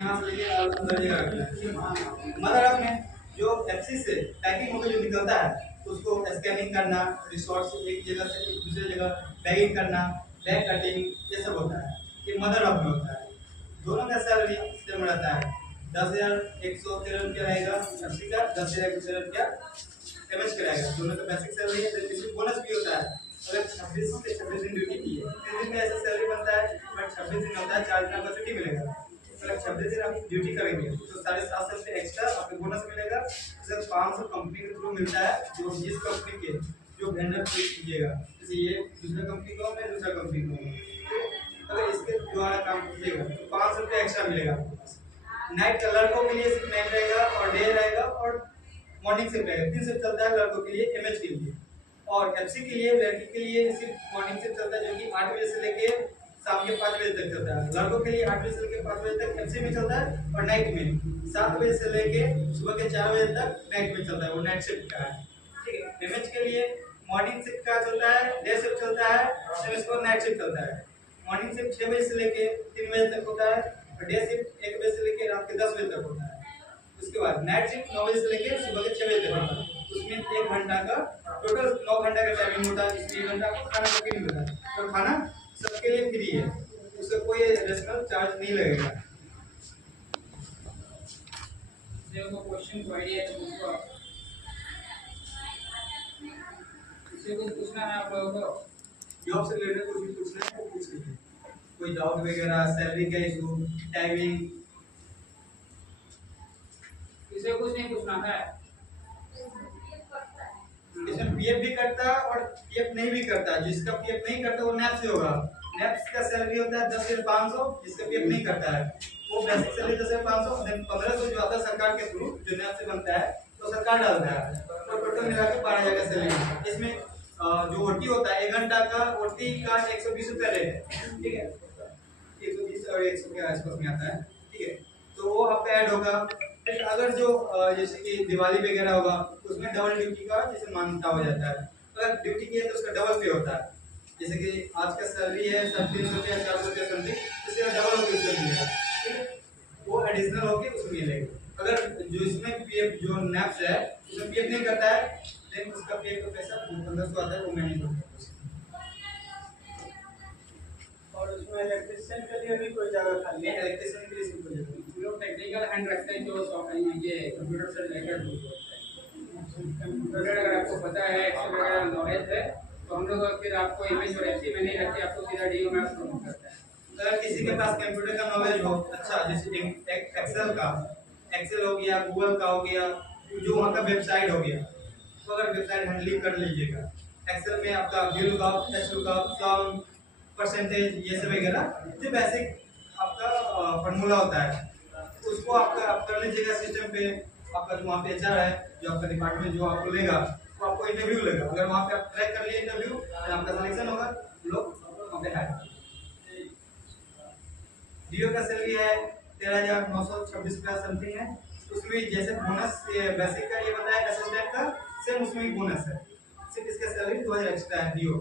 Mother earth में जो FC से पैकिंग होकर जो निकलता है उसको स्कैनिंग करना, रिसोर्ट से एक जगह से दूसरी जगह पैकिंग करना, बैग कटिंग, ये सब होता है। ये मदर अर्थ में होता है। दोनों का सैलरी सेम रहता है। 10,113 रुपया रहेगा एफसी का, 10,113 रुपया एमएच का रहेगा। दोनों का बेसिक सैलरी है। इसमें बोनस भी होता है। अगर 26 से 26 दिन ड्यूटी की है, 3 दिन में ऐसा सैलरी बनता है, बट 26 दिन होता है, 4 दिन आपका छुट्टी मिलेगा। अगर 26 दिन आप ड्यूटी करेंगे तो 750 रुपये एक्स्ट्रा आपको बोनस मिलेगा। सर 500 कंपनी के थ्रू मिलता है, जो जिस कंपनी के जो वेंडर चूज कीजिएगा, जैसे ये दूसरा कंपनी को मैं दूसरा कंपनी को, अगर इसके द्वारा काम कीजिएगा तो 500 रुपये एक्स्ट्रा मिलेगा। नाइट का लड़कों के लिए सिर्फ नाइट रहेगा और डे रहेगा और मॉर्निंग शिफ्ट रहेगा। 3 शिफ्ट चलता है लड़कों के लिए, एमएच के लिए। और एफसी के लिए, लड़की के लिए सिर्फ मॉर्निंग शिफ्ट चलता है, जो कि 8 बजे से लेके शाम के 5 बजे तक चलता है। लड़कों के लिए 8 बजे से लेकर 5 बजे तक एफसी में चलता है, और नाइट में 7 बजे से लेके सुबह के 4 बजे तक नाइट में चलता है, वो नाइट शिफ्ट का है। ठीक है। एमएच के लिए मॉर्निंग शिफ्ट का चलता है, डे शिफ्ट चलता है, फिर उसके बाद नाइट शिफ्ट चलता है। मॉर्निंग शिफ्ट 6 बजे से लेके 3 बजे तक होता है, और डे शिफ्ट 1 बजे से लेके रात के 10 बजे तक होता है। उसके बाद नाइट शिफ्ट 9 बजे से लेके सुबह के 6 बजे तक होता है। उसमें 1 घंटा का टोटल 9 घंटा का टाइमिंग होता है। इसमें 1 घंटा आपको खाना फ्री मिलता है, तो खाना सबके लिए फ्री है, उससे कोई एडिशनल चार्ज नहीं लगेगा। देखो क्वेश्चन को आइडिया है, उसको किसी को पूछना है आप लोगों को, जॉब से रिलेटेड कुछ भी पूछना है तो पूछ लीजिए। कोई डाउट वगैरह, सैलरी का इशू, टाइमिंग, किसी को कुछ नहीं पूछना है। इसमें पीएफ भी करता है और पीएफ नहीं भी करता है। जिसका पीएफ नहीं करता वो नैप से होगा। नैप का सैलरी होता है 10,500, जिसका पीएफ नहीं करता है वो बेसिक सैलरी 10,500, देन 1500 जो आता है सरकार के थ्रू, जो नैप से बनता है तो सरकार डालता है, तो टोटल मिला के 12,000 का सैलरी। इसमें जो ओटी होता है 1 घंटा का, ओटी का 120 रुपया रेट है। ठीक है, 120 और 100 के आसपास में आता है। ठीक है, तो वो आपका ऐड होगा। फिर अगर जो जैसे कि दिवाली वगैरह होगा उसमें डबल ड्यूटी का जैसे मान्यता हो जाता है। अगर ड्यूटी की है तो उसका डबल पे होता है। जैसे कि आज का सैलरी है 350 रुपया 400 रुपया समथिंग, इससे डबल होकर उसमें मिलेगा। ठीक है, वो एडिशनल होकर उसमें मिलेगा। अगर जो इसमें पीएफ जो नैप्स है उसमें पीएफ नहीं करता है, देन उसका पीएफ का पैसा 1500 आता है, वो मैं नहीं दूंगा। और उसमें इलेक्ट्रिशियन के लिए भी कोई जगह खाली है? इलेक्ट्रिशियन के लिए कोई जगह नहीं। जो टेक्निकल हैंड रखते हैं, जो ये कंप्यूटर से रिलेटेड कंप्यूटर अगर आपको पता है, एक्सेल वगैरह नॉलेज है, तो हम लोग फिर आपको इमेज और एफसी में नहीं रखते, आपको सीधा डीओ में प्रमोट करते हैं। अगर किसी के पास कंप्यूटर का नॉलेज हो अच्छा, जैसे एक्सेल हो गया, गूगल का हो गया, जो वहाँ का वेबसाइट हो गया, तो अगर वेबसाइट हैंडलिंग कर लीजिएगा। एक्सेल में आपका व्यू लुकअप, एच लुकअप, सम, परसेंटेज, ये सब वगैरह जो बेसिक आपका फॉर्मूला होता है, उसको आप कर लीजिएगा सिस्टम पे। आपका जो वहाँ पे एचआर है, जो आपका डिपार्टमेंट जो आपको लेगा, तो आपको इंटरव्यू लेगा। अगर वहाँ पे आप ट्रैक कर लिए इंटरव्यू, तो आपका सिलेक्शन होगा, लोग वहाँ पे हायर। डीओ का सैलरी है 13,926 रुपया समथिंग है। उसमें जैसे बोनस बेसिक का ये बताया, असिस्टेंट का सेम उसमें भी बोनस है, सिर्फ इसका सैलरी 2000 एक्स्ट्रा है। डीओ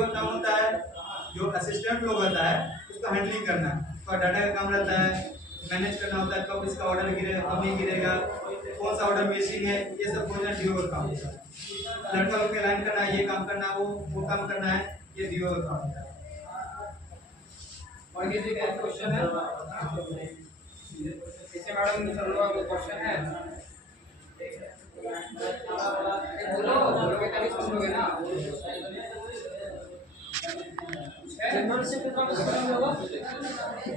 का काम होता है, जो असिस्टेंट लोग होता है उसका हैंडलिंग करना, तो डाटा का काम रहता है, मैनेज करना होता है, कब इसका ऑर्डर गिरेगा, कब नहीं गिरेगा, कौन सा ऑर्डर मिसिंग है, ये सब पूरा डीओ का काम होता है। लड़का लोग के लाइन करना है, ये काम करना है, वो काम करना है, ये डीओ का काम होता है। और किसी का क्वेश्चन है? किसी मैडम सर लोगों का क्वेश्चन है? बोलो बोलोगे तभी सुनोगे ना। जनरल से कितना क्वेश्चन होगा?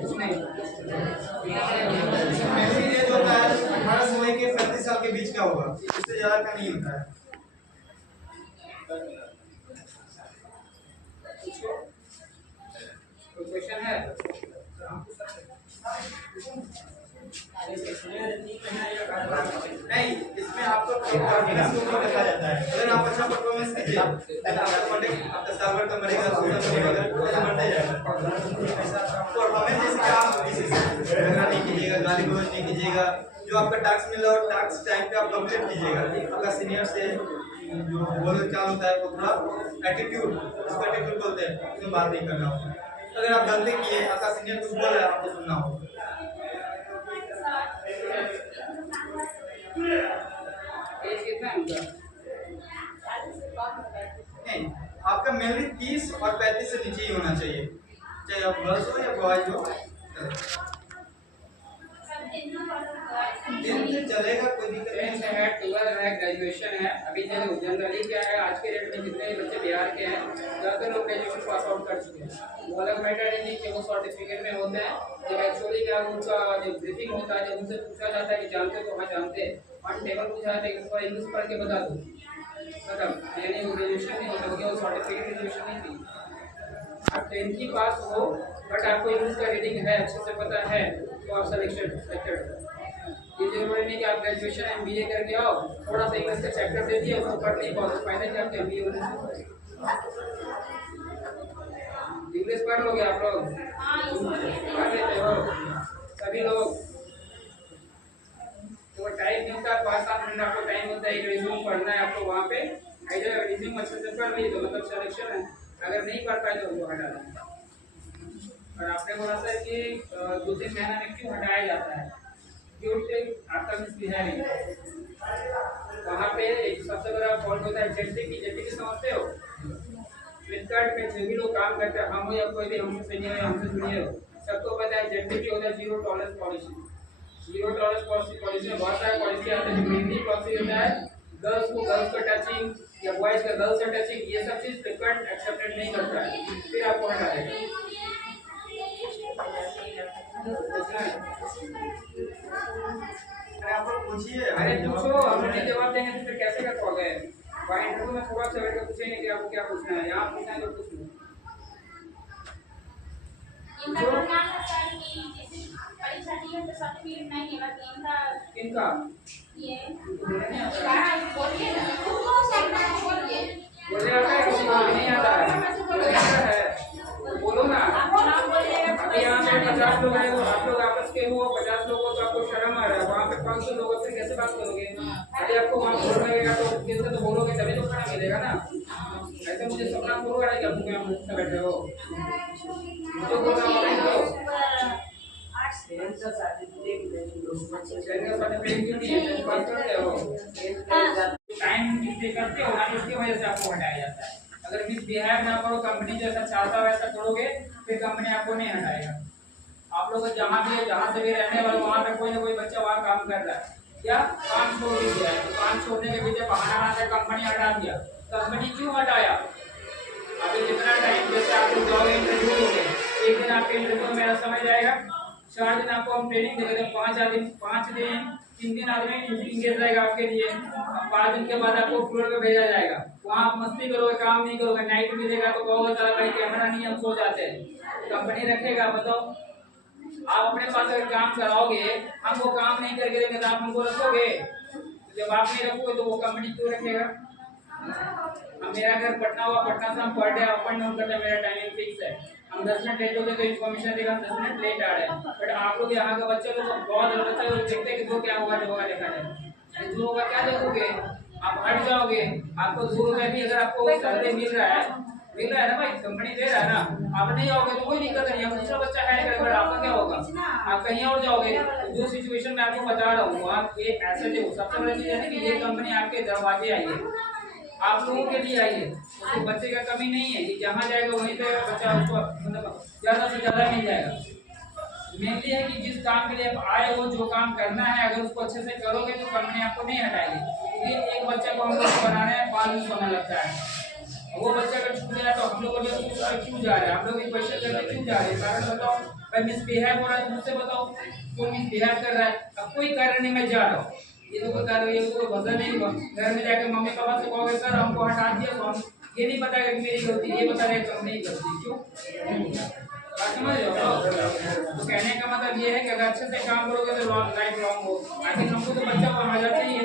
कुछ नहीं। ये जो होता है 18 से लेके 35 साल के बीच का होगा, इससे ज्यादा का नहीं होता है। कोई क्वेश्चन है? नहीं, इसमें आपको परफॉर्मेंस को ऊपर देखा जाता है। अगर आप अच्छा परफॉर्मेंस कीजिए, आपका सर्वर तो बढ़ेगा, बढ़ते जाएगा। परफॉर्मेंस जैसे कि आप नहीं कीजिएगा, गाली गलौज नहीं कीजिएगा, जो आपका टास्क मिला हो टास्क टाइम पे आप कंप्लीट कीजिएगा। आपका सीनियर से जो बोल चाल होता है वो थोड़ा एटीट्यूड, इसको एटीट्यूड बोलते हैं, इसमें बात नहीं करना होता है। अगर आप गलती किए, आपका सीनियर कुछ बोल रहा है, आपको सुनना होगा। ग्रेजुएशन है। अभी जनरली क्या है, आज के डेट में जितने बच्चे बिहार के हैं ज़्यादातर लोग ग्रेजुएशन पास आउट कर चुके हैं। वो अलग मैटर है कि वो सर्टिफिकेट में होते हैं, जब एक्चुअली क्या उनका जो ब्रीफिंग होता है, जब उनसे पूछा जाता है कि जानते तो हाँ जानते हैं, ऑन टेबल पूछा जाता है कि थोड़ा इंग्लिश पढ़ के बता दो, मतलब यानी वो ग्रेजुएशन नहीं होता, वो सर्टिफिकेट ग्रेजुएशन नहीं थी। आप 10th की पास हो बट आपको इंग्लिश का रीडिंग है, अच्छे से पता है, तो आप सिलेक्टेड। ये जरूरी नहीं कि आप ग्रेजुएशन MBA करके आओ, थोड़ा सा इंग्लिश का चैप्टर दे दिया उसको पढ़ नहीं पाओ, फायदा क्या आपके MBA होने से? इंग्लिश पढ़ लोगे आप लोग? पढ़ लेते हो सभी लोग? तो टाइम मिलता है 5-7 मिनट आपको टाइम होता है, एक रिज्यूम पढ़ना है आपको वहाँ पे, अगर रिज्यूम अच्छे से पढ़ ली तो मतलब सिलेक्शन है, अगर नहीं पढ़ पाए तो वो हटा देंगे। और आपने बोला सर कि 2-3 महीना में क्यों हटाया जाता है, क्योंकि आपका मिसबिहेविंग वहाँ पे एक सबसे बड़ा फॉल्ट होता है जेटी समझते हो? फ्लिपकार्ट पे जो भी लोग काम करते हैं, हम हो या कोई भी हमसे सीनियर है, हमसे जूनियर हो, सबको पता है जेटी होता है zero tolerance policy. Zero tolerance policy में बहुत सारे पॉलिसी आते हैं। मेनली पॉलिसी होता है गर्ल्स को गर्ल्स का टचिंग या बॉयज का गर्ल्स का टचिंग, ये सब चीज फ्लिपकार्ट एक्सेप्टेड नहीं करता है, फिर आपको हटा देगा। अरे आप लोग पूछिए। अरे पूछो, हम नहीं जवाब देंगे तो फिर कैसे कर पाओगे? वहाँ इंटरव्यू में थोड़ा सा बैठ कर पूछेंगे कि आपको क्या पूछना है, यहाँ पूछना है तो पूछ लो। किनका? बोले आता है, किसी को नहीं आता है, बोलो ना। अभी यहाँ पे 50 लोग हैं, आप लोग आपस के हो 50 लोगों तो आपको शर्म आ रहा है, वहाँ पे 500 लोगों से कैसे बात करोगे? अरे आपको वहाँ बोल लगेगा तो कैसे तो बोलोगे, तभी तो खाना मिलेगा ना। ऐसे मुझे सपना पूरा है कि आप यहाँ मुझ से बैठे हो, जो बोल रहा हूँ टाइम कितने करते हो ना, इसकी वजह से आपको हटाया जाता है। अगर मिसबिहेव ना करो, कंपनी जैसा चाहता वैसा करोगे, फिर कंपनी आपको नहीं हटाएगा। आप लोग जहाँ भी जहाँ से भी रहने वाले, वहाँ पे कोई ना कोई बच्चा वहाँ काम कर रहा है, क्या काम छोड़ दिया है, तो काम छोड़ने के पीछे बहाना बनाकर कंपनी हटा दिया। कंपनी क्यों हटाया? अभी जितना टाइम जैसे आप लोग जाओगे इंटरव्यू दोगे, एक दिन आपके इंटरव्यू में मेरा समय जाएगा, 4 दिन आपको हम ट्रेनिंग देंगे, 5 दिन 3 दिन आदमी इंगेज रहेगा आपके लिए, 5 दिन के बाद आपको फ्लोर पे भेजा जाएगा, वहाँ आप मस्ती करोगे, काम नहीं करोगे, नाइट मिलेगा तो कहोगे चलो भाई कैमरा नहीं हम सो जाते हैं, कंपनी रखेगा? बताओ। आप अपने पास अगर काम कराओगे, हम वो काम नहीं करके देंगे तो आप हमको रखोगे? जब आप नहीं रखोगे तो वो कंपनी क्यों रखेगा? हम मेरा घर पटना हुआ, पटना से हम per day up and down करते हैं, मेरा टाइमिंग फिक्स है। हम 10 मिनट लेट हो गए तो इन्फॉर्मेशन देगा, 10 मिनट लेट आ रहे हैं। बट आप लोग यहाँ का बच्चे लोग बहुत बच्चे लोग देखते हैं कि जो क्या होगा जो होगा देखा जाए, जो होगा क्या देखोगे? आप हट जाओगे। आपको 2 रुपये भी अगर आपको सैलरी मिल रहा है ना भाई, कंपनी दे रहा है ना, आप नहीं आओगे तो कोई दिक्कत नहीं, दूसरा बच्चा हायर करेगा, आपका क्या होगा? आप कहीं और जाओगे। जो सिचुएशन मैं आपको बता रहा हूँ, आप ये ऐसे देखो, सबसे बड़ी चीज है कि ये कंपनी आपके दरवाजे आई है, आप लोगों के लिए आई है, उसको बच्चे का कमी नहीं है, ये जहाँ जाएगा वहीं पे बच्चा उसको मतलब ज्यादा से ज्यादा मिल जाएगा। मेनली है कि जिस काम के लिए आप आए हो, जो काम करना है, अगर उसको अच्छे से करोगे तो कंपनी आपको नहीं हटाएगी। क्योंकि एक बच्चे को हम लोग बनाने में 5 दिन समय लगता है, वो बच्चा अगर छूट जाए तो हम लोग क्यों जा रहे हैं, हम लोग पैसे करके क्यों जा रहे हैं? कारण बताओ भाई, मिसबिहेव हो रहा है मुझसे बताओ, कोई मिसबिहेव कर रहा है, अब कोई कारण नहीं मैं जा रहा हूँ, ये तो कोई कारण, ये तो कोई वजह नहीं हुआ। घर में जाकर मम्मी पापा से कहोगे सर हमको हटा दिया, तो हम ये नहीं बताएगा कि मेरी गलती, ये बता रहे कंपनी की गलती, क्यों? समझ रहे हो? तो कहने का मतलब ये है कि अगर अच्छे से काम करोगे तो लाइफ लॉन्ग हो। आखिर हमको तो बच्चा को मजा चाहिए,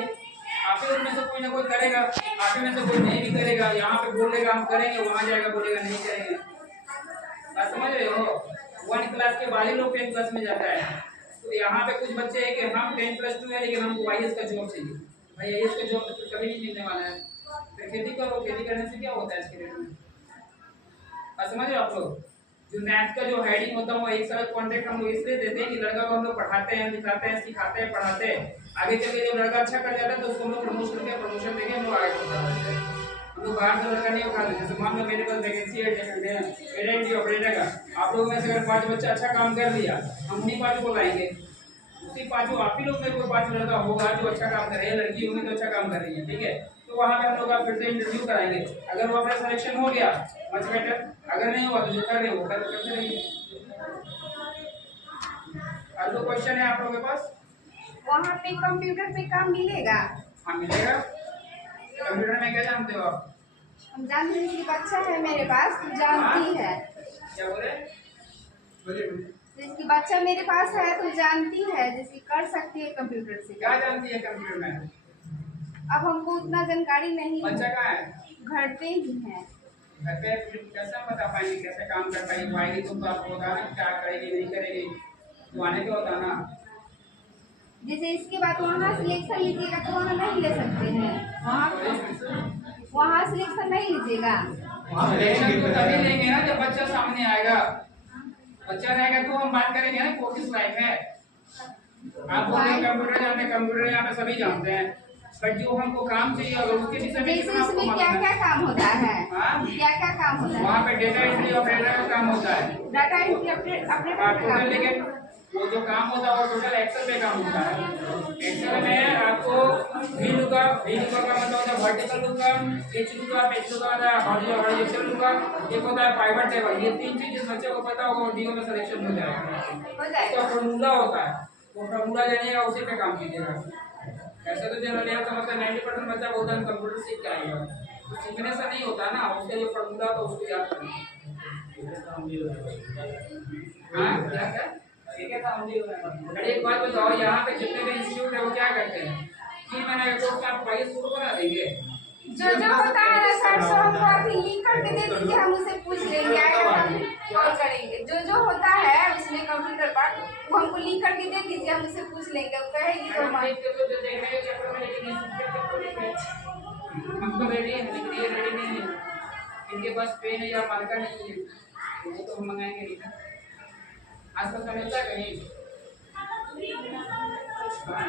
आप ही में से कोई ना कोई करेगा, आप ही में से कोई नहीं भी करेगा, यहाँ पे बोलेगा हम करेंगे, वहाँ जाएगा बोलेगा नहीं करेंगे। बात समझ रहे हो? 1 क्लास के बाद ही लोग 10 क्लास में जाता है। तो यहाँ पे कुछ बच्चे हैं कि हम 10+2 है लेकिन हमको IAS का जॉब चाहिए। भाई IAS का जॉब तो कभी नहीं मिलने वाला है, फिर खेती करो, खेती करने से क्या होता है इसके डेट में? बात समझ रहे हो आप लोग? जो मैथ का जो हेडिंग होता है वो 1 साल कॉन्ट्रैक्ट हम लोग इसलिए देते हैं कि लड़का को हम लोग पढ़ाते हैं, लिखाते हैं, सिखाते हैं, पढ़ाते हैं, आगे चल के जब लड़का अच्छा कर जाता है तो उसको हम लोग प्रमोशन देके हम लोग आगे बढ़ता है। हम लोग बाहर से लड़का नहीं उठाते। जैसे मान लो मेरे पास वैकेंसी है डेटा ऑपरेटर का, आप लोगों में से अगर 5 बच्चा अच्छा काम कर लिया, हम उन्हीं 5 को लाएंगे, उसी पांचों आप ही लोग में कोई पांच लड़का होगा जो अच्छा काम कर रही है, लड़की होगी तो अच्छा काम कर रही है, ठीक है। तो वहाँ पे हम लोग फिर से इंटरव्यू कराएंगे। अगर वो अपना सिलेक्शन हो गया मच बेटर, अगर नहीं हुआ तो जो कर रहे हो वो करते रहिए। और जो क्वेश्चन है आप लोगों के पास, वहाँ पे कंप्यूटर पे काम मिलेगा? हाँ मिलेगा। कंप्यूटर में क्या जानते हो आप? हम जानते हैं कि बच्चा है मेरे पास तो जानती है। क्या बोले? बोलिए बोलिए। जिसकी बच्चा मेरे पास है तो जानती है, जैसे कर सकती है कंप्यूटर से। क्या जानती है कंप्यूटर में? अब हमको उतना जानकारी नहीं है। बच्चा कहाँ है? घर पे ही है। घर पे कैसे हम बता पाएंगे कैसे काम कर पाएगी? वो आएगी तो आपको बताना क्या करेगी नहीं करेगी, तो आने का होता ना। जैसे इसके बाद वहाँ सिलेक्शन लीजिएगा तो वहाँ नहीं ले सकते हैं। वहाँ सिलेक्शन नहीं लीजिएगा। सिलेक्शन तो तभी लेंगे ना जब बच्चा सामने आएगा। बच्चा रहेगा तो हम बात करेंगे ना वो किस लायक है। आप बोले कंप्यूटर जानते हैं, कंप्यूटर यहाँ पे सभी जानते हैं, बट जो हमको काम चाहिए अगर उसके विषय में जैसे इसमें क्या क्या काम होता है? क्या क्या काम होता है? वहाँ पे डेटा एंट्री ऑपरेटर का काम होता है। डाटा एंट्री ऑपरेटर का काम। लेकिन वो जो काम होता है वो टोटल एक्सेल पे काम होता है। एक्सेल में आपको वी लुकअप का मतलब होता है वर्टिकल लुकअप, एच लुकअप होता है हॉरिजॉन्टल लुकअप, एक होता है पाइवट टेबल। ये तीन चीजें बच्चे को पता होगा और डीओ में सिलेक्शन हो जाएगा। उसका फॉर्मूला होता है, वो फॉर्मूला जानिएगा उसी पे काम कीजिएगा। ऐसा तो जनरली आप समझते 90% बच्चा बोलता है कंप्यूटर सीख के आएगा, तो सीखने से नहीं होता ना, उसका जो फॉर्मूला होता है उसको याद करना। हाँ क्या क्या एक बात बताओ, यहाँ पे जितने भी इंस्टीट्यूट है वो क्या करते हैं? 3 महीने का कोर्स आप 22 शुरू करा देंगे। जो होता है ना सर, सो हमको अभी लिंक करके दे दीजिए, हम उसे पूछ लेंगे, आएगा तो हम कॉल करेंगे। जो होता है उसमें कंप्यूटर पर वो हमको लिंक करके दे दीजिए, हम उसे पूछ लेंगे, वो कहेगी तो हम तो रेडी है, लेकिन ये रेडी नहीं है, इनके पास पेन है या मार्कर नहीं है, वो तो हम मंगाएंगे नहीं। आज तक मिलता है कहीं? हाँ